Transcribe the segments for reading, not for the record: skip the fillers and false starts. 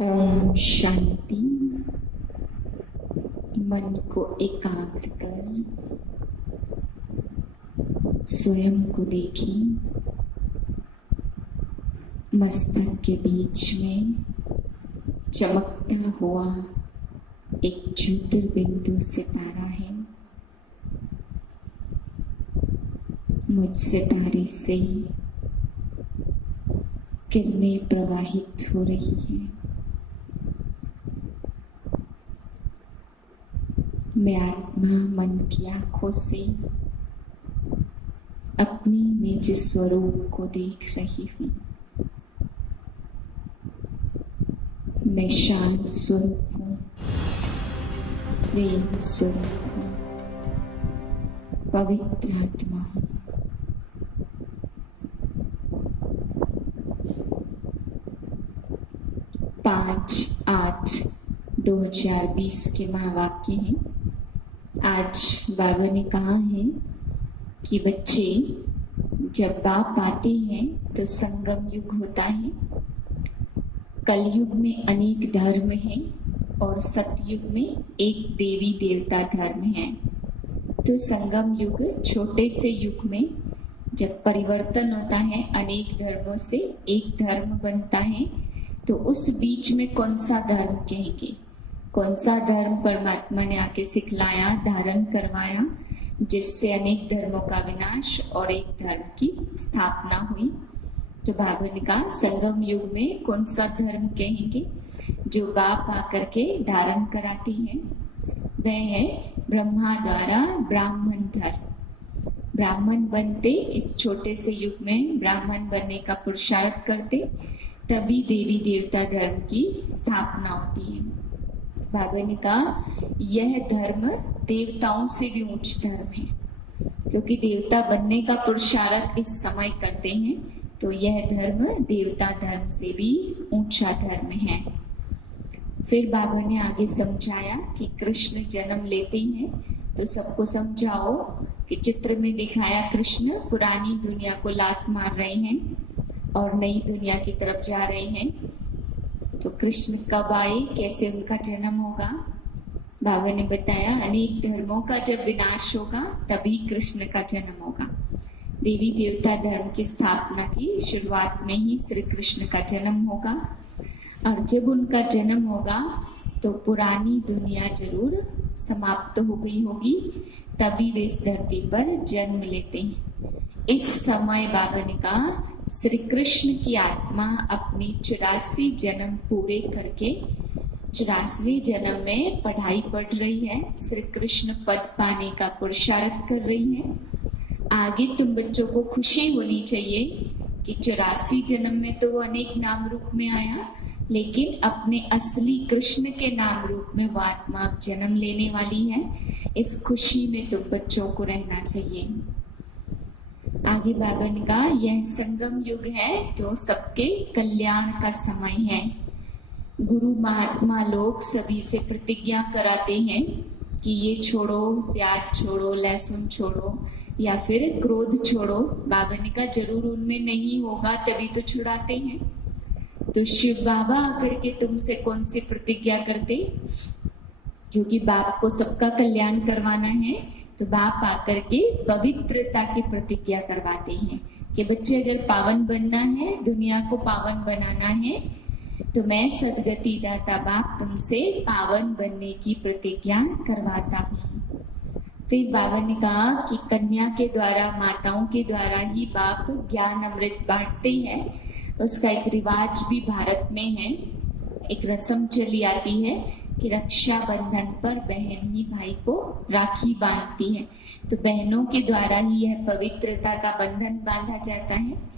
ओम शांति। मन को एकाग्र कर स्वयं को देखें। मस्तक के बीच में चमकता हुआ एक ज्योतिर्बिंदु सितारा है। मुझ सितारे से किरणें प्रवाहित हो रही हैं। मैं आत्मा मन की आंखों से अपनी निज स्वरूप को देख रही हूँ। मैं शांत स्वरूप हूँ, प्रेम स्वरूप हूँ, पवित्र आत्मा हूँ। पाँच 8/2020 के महावाक्य हैं। आज बाबा ने कहा है कि बच्चे जब बाप आते हैं तो संगम युग होता है। कलयुग में अनेक धर्म हैं और सतयुग में एक देवी देवता धर्म है। तो संगम युग छोटे से युग में जब परिवर्तन होता है, अनेक धर्मों से एक धर्म बनता है, तो उस बीच में कौन सा धर्म कहेंगे? कौन सा धर्म परमात्मा ने आके सिखलाया, धारण करवाया, जिससे अनेक धर्मों का विनाश और एक धर्म की स्थापना हुई? तो बाबा ने कहा संगम युग में कौन सा धर्म कहेंगे? जो बाप आकर के धारण कराती है वह है ब्रह्मा द्वारा ब्राह्मण धर्म। ब्राह्मण बनते, इस छोटे से युग में ब्राह्मण बनने का पुरुषार्थ करते, तभी देवी देवता धर्म की स्थापना होती है। बाबा ने कहा यह धर्म देवताओं से भी उच्च धर्म है, क्योंकि देवता बनने का पुरुषार्थ इस समय करते हैं, तो यह धर्म देवता धर्म से भी ऊंचा धर्म है। फिर बाबा ने आगे समझाया कि कृष्ण जन्म लेते हैं तो सबको समझाओ कि चित्र में दिखाया कृष्ण पुरानी दुनिया को लात मार रहे हैं और नई दुनिया की तरफ जा रहे हैं। तो कृष्ण कब आए, कैसे उनका जन्म होगा? बाबा ने बताया अनेक धर्मों का जब विनाश होगा तभी कृष्ण का जन्म होगा। देवी देवता धर्म की स्थापना की शुरुआत में ही श्री कृष्ण का जन्म होगा, और जब उनका जन्म होगा तो पुरानी दुनिया जरूर समाप्त हो गई होगी, तभी वे इस धरती पर जन्म लेते हैं। इस समय बाबा ने कहा श्री कृष्ण की आत्मा अपनी 84 जन्म पूरे करके 84वें जन्म में पढ़ाई पढ़ रही है, श्री कृष्ण पद पाने का पुरुषार्थ कर रही है। आगे तुम बच्चों को खुशी होनी चाहिए कि 84 जन्म में तो वो अनेक नाम रूप में आया, लेकिन अपने असली कृष्ण के नाम रूप में वो आत्मा अब जन्म लेने वाली है। इस खुशी में तुम बच्चों को रहना चाहिए। आगे बाबा ने कहा यह संगम युग है तो सबके कल्याण का समय है। गुरु महात्मा लोग सभी से प्रतिज्ञा कराते हैं कि ये छोड़ो, प्याज छोड़ो, लहसुन छोड़ो या फिर क्रोध छोड़ो। बाबा ने कहा जरूर उनमें नहीं होगा तभी तो छुड़ाते हैं। तो शिव बाबा आकर के तुमसे कौन सी प्रतिज्ञा करते? क्योंकि बाप को सबका कल्याण करवाना है, तो बाप आकर के पवित्रता की प्रतिज्ञा करवाते हैं कि बच्चे अगर पावन बनना है, दुनिया को पावन बनाना है, तो मैं सदगति दाता बाप तुमसे पावन बनने की प्रतिज्ञा करवाता हूँ। फिर बाबा ने कहा कि कन्या के द्वारा, माताओं के द्वारा ही बाप ज्ञान अमृत बांटते हैं। उसका एक रिवाज भी भारत में है, एक रस्म चली आती है कि रक्षाबंधन पर बहन ही भाई को राखी बांधती है, तो बहनों के द्वारा ही यह पवित्रता का बंधन बांधा जाता है।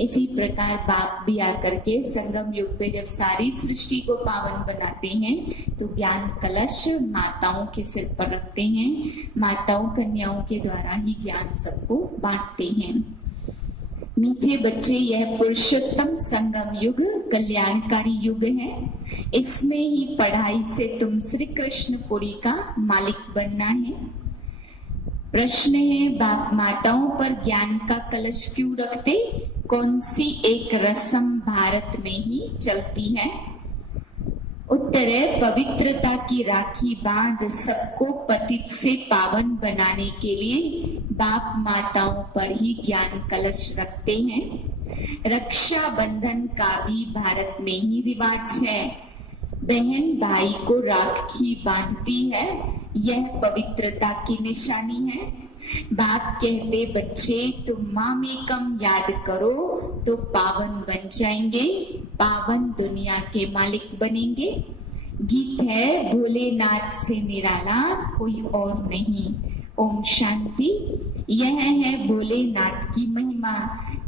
इसी प्रकार बाप भी आकर के संगम युग पे जब सारी सृष्टि को पावन बनाते हैं, तो ज्ञान कलश माताओं के सिर पर रखते हैं। माताओं कन्याओं के द्वारा ही ज्ञान सबको बांटते हैं। मीठे बच्चे, यह पुरुषोत्तम संगम युग कल्याणकारी युग है। इसमें ही पढ़ाई से तुम श्री कृष्णपुरी का मालिक बनना है। प्रश्न है बाप माताओं पर ज्ञान का कलश क्यों रखते? कौन सी एक रस्म भारत में ही चलती है? तरह पवित्रता की राखी बांध सबको पतित से पावन बनाने के लिए बाप माताओं पर ही ज्ञान कलश रखते हैं। रक्षा बंधन का भी भारत में ही रिवाज है। बहन भाई को राखी बांधती है, यह पवित्रता की निशानी है। बाप कहते बच्चे तुम मामेकम याद करो तो पावन बन जाएंगे, पावन दुनिया के मालिक बनेंगे। गीत है भोलेनाथ से निराला कोई और नहीं। ओम शांति। यह है भोलेनाथ की महिमा,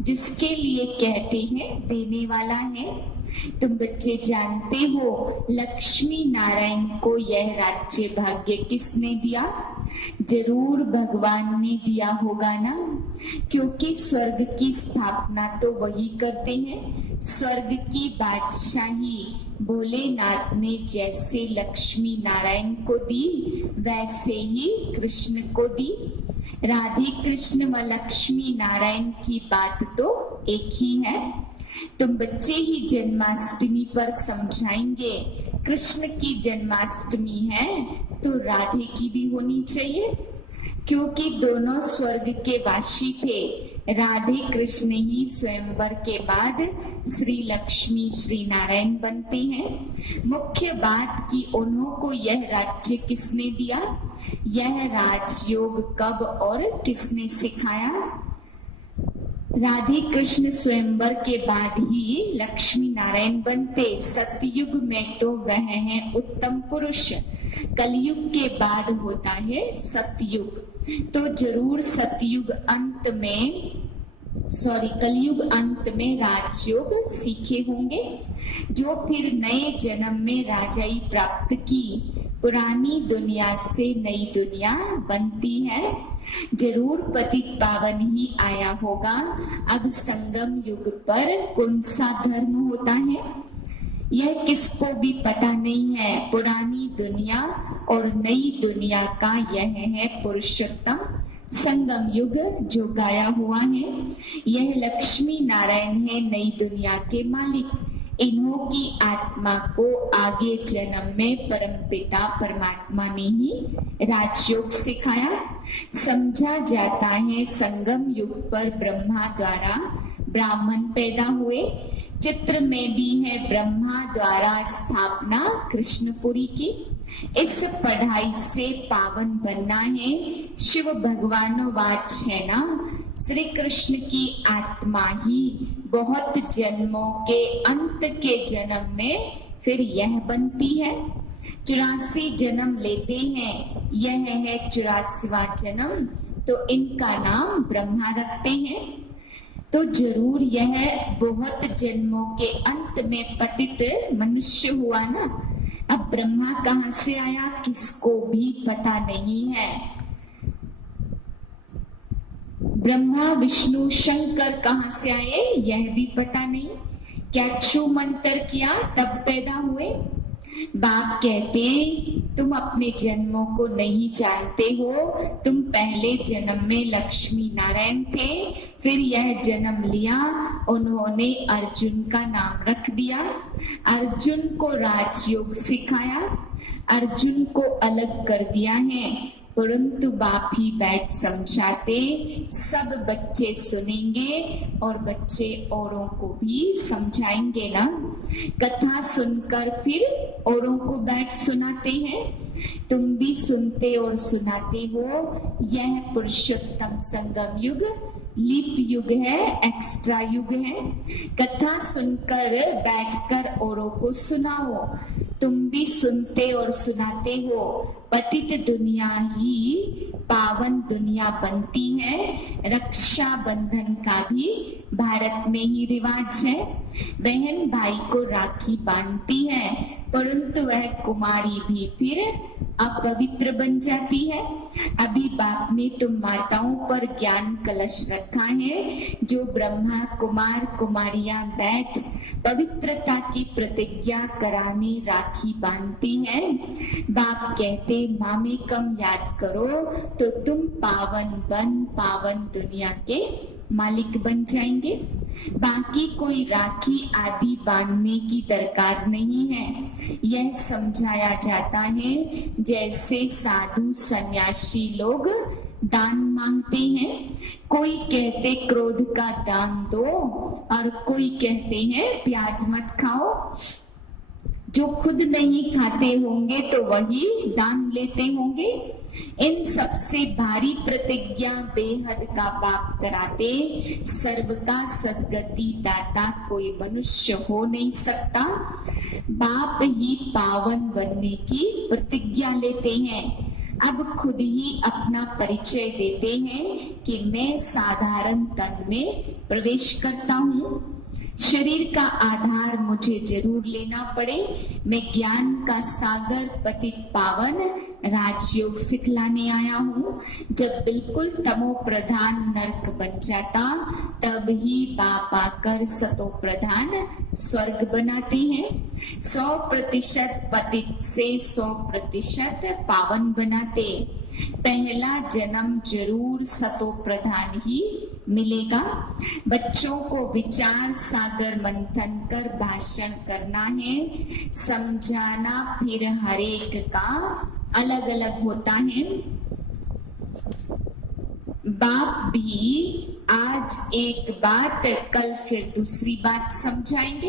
जिसके लिए कहते हैं देने वाला है। तुम बच्चे जानते हो लक्ष्मी नारायण को यह राज्य भाग्य किसने दिया? जरूर भगवान ने दिया होगा ना, क्योंकि स्वर्ग की स्थापना तो वही करते हैं। स्वर्ग की बादशाही भोलेनाथ ने जैसे लक्ष्मी नारायण को दी, वैसे ही कृष्ण को दी। राधे कृष्ण व लक्ष्मी नारायण की बात तो एक ही है। तुम बच्चे ही जन्माष्टमी पर समझाएंगे कृष्ण की जन्माष्टमी है तो राधे की भी होनी चाहिए, क्योंकि दोनों स्वर्ग के वासी थे। राधे कृष्ण ही स्वयंवर के बाद श्री लक्ष्मी श्री नारायण बनते हैं। मुख्य बात कि उन्हों को यह राज्य किसने दिया, यह राजयोग कब और किसने सिखाया? राधे कृष्ण स्वयंवर के बाद ही लक्ष्मी नारायण बनते। सतयुग में तो वह है उत्तम पुरुष, कलयुग के बाद होता है सतयुग। तो जरूर कलयुग अंत में राजयोग सीखे होंगे, जो फिर नए जन्म में राजाई प्राप्त की। पुरानी दुनिया से नई दुनिया बनती है। जरूर पतित पावन ही आया होगा। अब संगम युग पर कौन सा धर्म होता है यह किसको भी पता नहीं है। पुरानी दुनिया और नई दुनिया का यह है पुरुषोत्तम संगम युग जो गाया हुआ है। यह लक्ष्मी नारायण है नई दुनिया के मालिक। इन्हों की आत्मा को आगे जन्म में परमपिता परमात्मा ने ही राजयोग सिखाया। समझा जाता है संगम युग पर ब्रह्मा द्वारा ब्राह्मण पैदा हुए। चित्र में भी है ब्रह्मा द्वारा स्थापना कृष्णपुरी की। इस पढ़ाई से पावन बनना है। शिव भगवान वाच है ना, श्री कृष्ण की आत्मा ही बहुत जन्मों के अंत के जन्म में फिर यह बनती है। 84 जन्म लेते हैं, यह है 84वां जन्म, तो इनका नाम ब्रह्मा रखते हैं। तो जरूर यह बहुत जन्मों के अंत में पतित मनुष्य हुआ ना। अब ब्रह्मा कहाँ से आया किसको भी पता नहीं है। ब्रह्मा विष्णु शंकर कहाँ से आए यह भी पता नहीं। क्या छू मंत्र किया तब पैदा हुए? बाप कहते तुम अपने जन्मों को नहीं जानते हो। तुम पहले जन्म में लक्ष्मी नारायण थे, फिर यह जन्म लिया, उन्होंने अर्जुन का नाम रख दिया। अर्जुन को राजयोग सिखाया, अर्जुन को अलग कर दिया है, परंतु बाप ही बैठ समझाते। सब बच्चे सुनेंगे और बच्चे औरों को भी समझाएंगे ना। कथा सुनकर फिर औरों को बैठ सुनाते हैं। तुम भी सुनते और सुनाते हो। यह पुरुषोत्तम संगम युग लीप युग है, एक्स्ट्रा युग है। कथा सुनकर बैठकर औरों को सुनाओ। तुम भी सुनते और सुनाते हो। पतित दुनिया ही पावन दुनिया बनती है। रक्षा बंधन का भी भारत में ही रिवाज है। बहन भाई को राखी बांधती है, परंतु वह कुमारी भी फिर अपवित्र बन जाती है। अभी बाप ने तुम माताओं पर ज्ञान कलश रखा है, जो ब्रह्मा कुमार कुमारियां बैठ पवित्रता की प्रतिज्ञा कराने राखी बांधती हैं। बाप कहते मामेकम याद करो तो तुम पावन दुनिया के मालिक बन जाएंगे। बाकी कोई राखी आदि बांधने की दरकार नहीं है। यह समझाया जाता है जैसे साधु सन्यासी लोग दान मांगते हैं। कोई कहते क्रोध का दान दो और कोई कहते हैं प्याज मत खाओ। जो खुद नहीं खाते होंगे तो वही दान लेते होंगे। इन सबसे भारी प्रतिज्ञा बेहद का पाप कराते सर्व का सद्गति दाता कोई मनुष्य हो नहीं सकता। बाप ही पावन बनने की प्रतिज्ञा लेते हैं। अब खुद ही अपना परिचय देते हैं कि मैं साधारण तन में प्रवेश करता हूँ। शरीर का आधार मुझे जरूर लेना पड़े। मैं ज्ञान का सागर पतित पावन राजयोग सिखलाने आया हूँ। जब बिल्कुल तमो प्रधान नरक बन जाता तब ही बाप आकर सतो प्रधान स्वर्ग बनाते हैं। 100% पतित से 100% पावन बनाते। पहला जन्म जरूर सतो प्रधान ही मिलेगा। बच्चों को विचार सागर मंथन कर भाषण करना है, समझाना फिर हर एक का अलग अलग होता है। बाप भी आज एक बात कल फिर दूसरी बात समझाएंगे।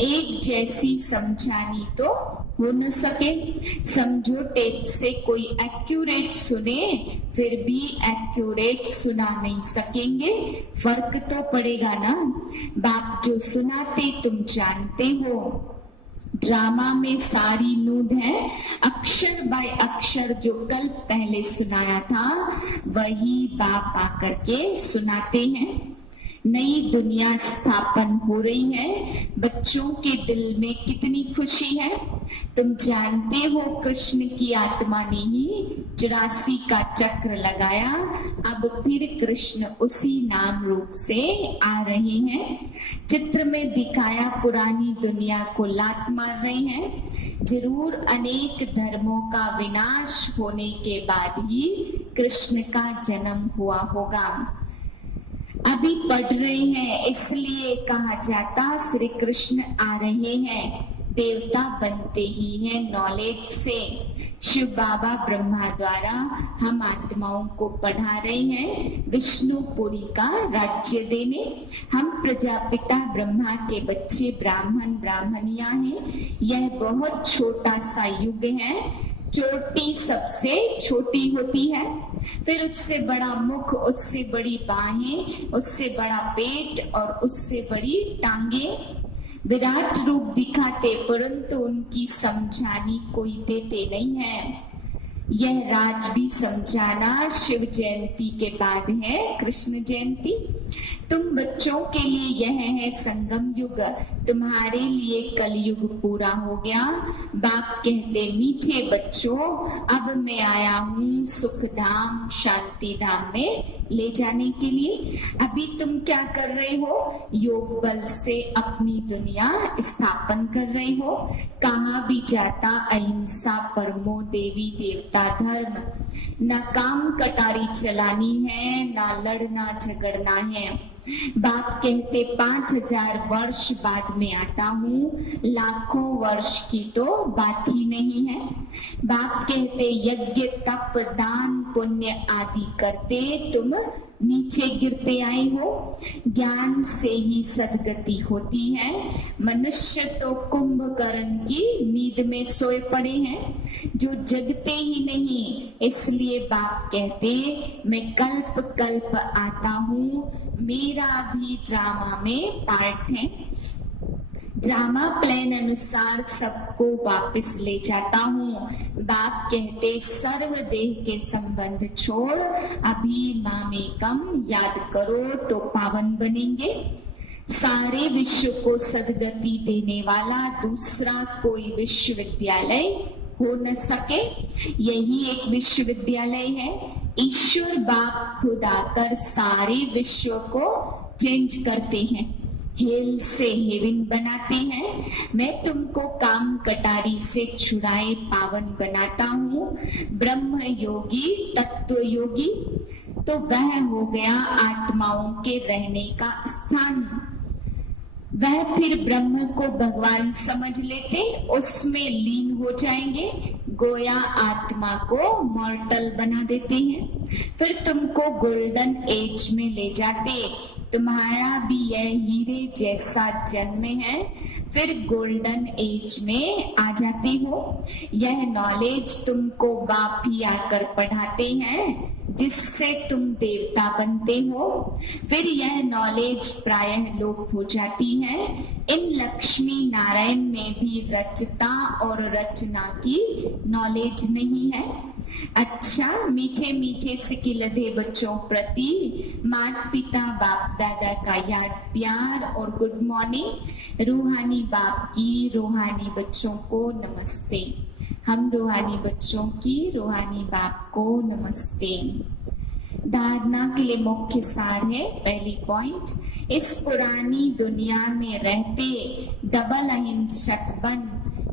एक जैसी समझानी तो हो न सके। समझो टेप से कोई एक्यूरेट सुने फिर भी एक्यूरेट सुना नहीं सकेंगे। फर्क तो पड़ेगा ना। बाप जो सुनाते तुम जानते हो। ड्रामा में सारी नूद है। अक्षर बाय अक्षर जो कल पहले सुनाया था वही बाप आकर के सुनाते हैं। नई दुनिया स्थापन हो रही है। बच्चों के दिल में कितनी खुशी है। तुम जानते हो कृष्ण की आत्मा ने ही 84 का चक्र लगाया। अब फिर कृष्ण उसी नाम रूप से आ रहे हैं। चित्र में दिखाया पुरानी दुनिया को लात मार रहे हैं। जरूर अनेक धर्मों का विनाश होने के बाद ही कृष्ण का जन्म हुआ होगा। अभी पढ़ रहे हैं इसलिए कहा जाता श्री कृष्ण आ रहे हैं। देवता बनते ही है नॉलेज से। शिव बाबा ब्रह्मा द्वारा हम आत्माओं को पढ़ा रहे हैं विष्णुपुरी का राज्य देने। हम प्रजापिता ब्रह्मा के बच्चे ब्राह्मण ब्राह्मणियां हैं। यह बहुत छोटा सा युग है। चोटी सबसे छोटी होती है, फिर उससे बड़ा मुख, उससे बड़ी बाहें, उससे बड़ा पेट और उससे बड़ी टांगे। विराट रूप दिखाते परंतु उनकी समझानी कोई देते नहीं है। यह राज भी समझाना शिव जयंती के बाद है कृष्ण जयंती। तुम बच्चों के लिए यह है संगम युग। तुम्हारे लिए कलयुग पूरा हो गया। बाप कहते मीठे बच्चों अब मैं आया हूँ सुख धाम शांति धाम में ले जाने के लिए। अभी तुम क्या कर रहे हो? योग बल से अपनी दुनिया स्थापन कर रहे हो। कहाँ भी जाता अहिंसा परमो देवी देवता धर्म। न काम कटारी चलानी है, ना लड़ना झगड़ना है। बाप कहते 5000 वर्ष बाद में आता हूँ, लाखों वर्ष की तो बात ही नहीं है। बाप कहते यज्ञ तप दान पुण्य आदि करते तुम नीचे गिरते आए हो। ज्ञान से ही सदगति होती है। मनुष्य तो कुंभकर्ण की नींद में सोए पड़े हैं जो जगते ही नहीं। इसलिए बाप कहते मैं कल्प कल्प आता हूँ। मेरा भी ड्रामा में पार्ट है। ड्रामा प्लान अनुसार सबको वापस ले जाता हूँ। बाप कहते सर्व देह के संबंध छोड़ अभी मामेकम याद करो तो पावन बनेंगे। सारे विश्व को सदगति देने वाला दूसरा कोई विश्वविद्यालय हो न सके। यही एक विश्वविद्यालय है। ईश्वर बाप खुद आकर सारे विश्व को चेंज करते हैं, हेल से हेवन बनाते हैं। मैं तुमको काम कटारी से छुड़ाए पावन बनाता हूँ। ब्रह्म योगी तत्व योगी तो वह हो गया आत्माओं के रहने का स्थान। वह फिर ब्रह्म को भगवान समझ लेते, उसमें लीन हो जाएंगे, गोया आत्मा को मॉर्टल बना देते हैं। फिर तुमको गोल्डन एज में ले जाते, तुम्हारा भी यह हीरे जैसा जन्म है, फिर गोल्डन एज में आ जाते हो। यह नॉलेज तुमको बाप ही आकर पढ़ाते हैं, जिससे तुम देवता बनते हो। फिर यह नॉलेज प्रायः लोप हो जाती है। इन लक्ष्मी नारायण में भी रचता और रचना की नॉलेज नहीं है। अच्छा, मीठे मीठे सिकिलधे बच्चों प्रति माता पिता बाप दादा का याद प्यार और गुड मॉर्निंग। रूहानी बाप की रूहानी बच्चों को नमस्ते। हम रूहानी बच्चों की रूहानी बाप को नमस्ते। धारणा के लिए मुख्य सार है, पहली पॉइंट, इस पुरानी दुनिया में रहते डबल अहिंसक बन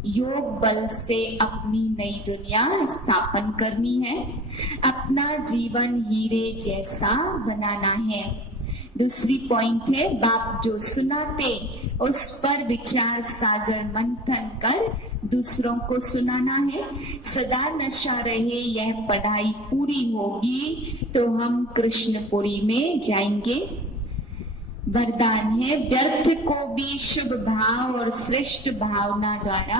योग बल से अपनी नई दुनिया स्थापन करनी है। अपना जीवन हीरे जैसा बनाना है। दूसरी पॉइंट है, बाप जो सुनाते उस पर विचार सागर मंथन कर दूसरों को सुनाना है। सदा नशा रहे यह पढ़ाई पूरी होगी तो हम कृष्णपुरी में जाएंगे। वरदान है, व्यर्थ को भी शुभ भाव और श्रेष्ठ भावना द्वारा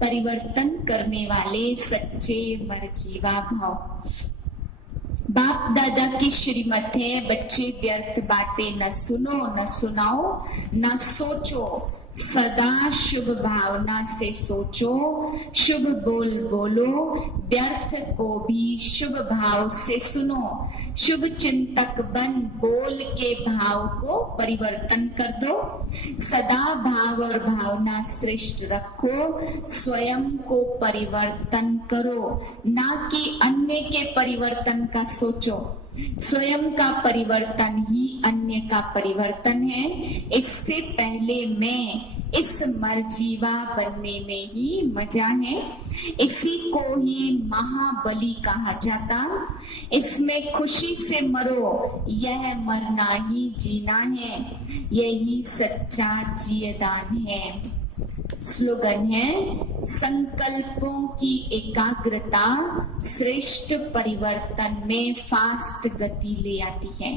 परिवर्तन करने वाले सच्चे मरजीवा भाव। बाप दादा की श्रीमत है, बच्चे व्यर्थ बातें न सुनो, न सुनाओ, न सोचो, सदा शुभ भावना से सोचो, शुभ बोल बोलो, व्यर्थ को भी शुभ भाव से सुनो। शुभ चिंतक बन बोल के भाव को परिवर्तन कर दो। सदा भाव और भावना श्रेष्ठ रखो, स्वयं को परिवर्तन करो, ना कि अन्य के परिवर्तन का सोचो। स्वयं का परिवर्तन ही अन्य का परिवर्तन है। इससे पहले मैं इस मरजीवा बनने में ही मजा है। इसी को ही महाबली कहा जाता। इसमें खुशी से मरो, यह मरना ही जीना है, यही सच्चा जियदान है। स्लोगन है, संकल्पों की एकाग्रता श्रेष्ठ परिवर्तन में फास्ट गति ले आती है।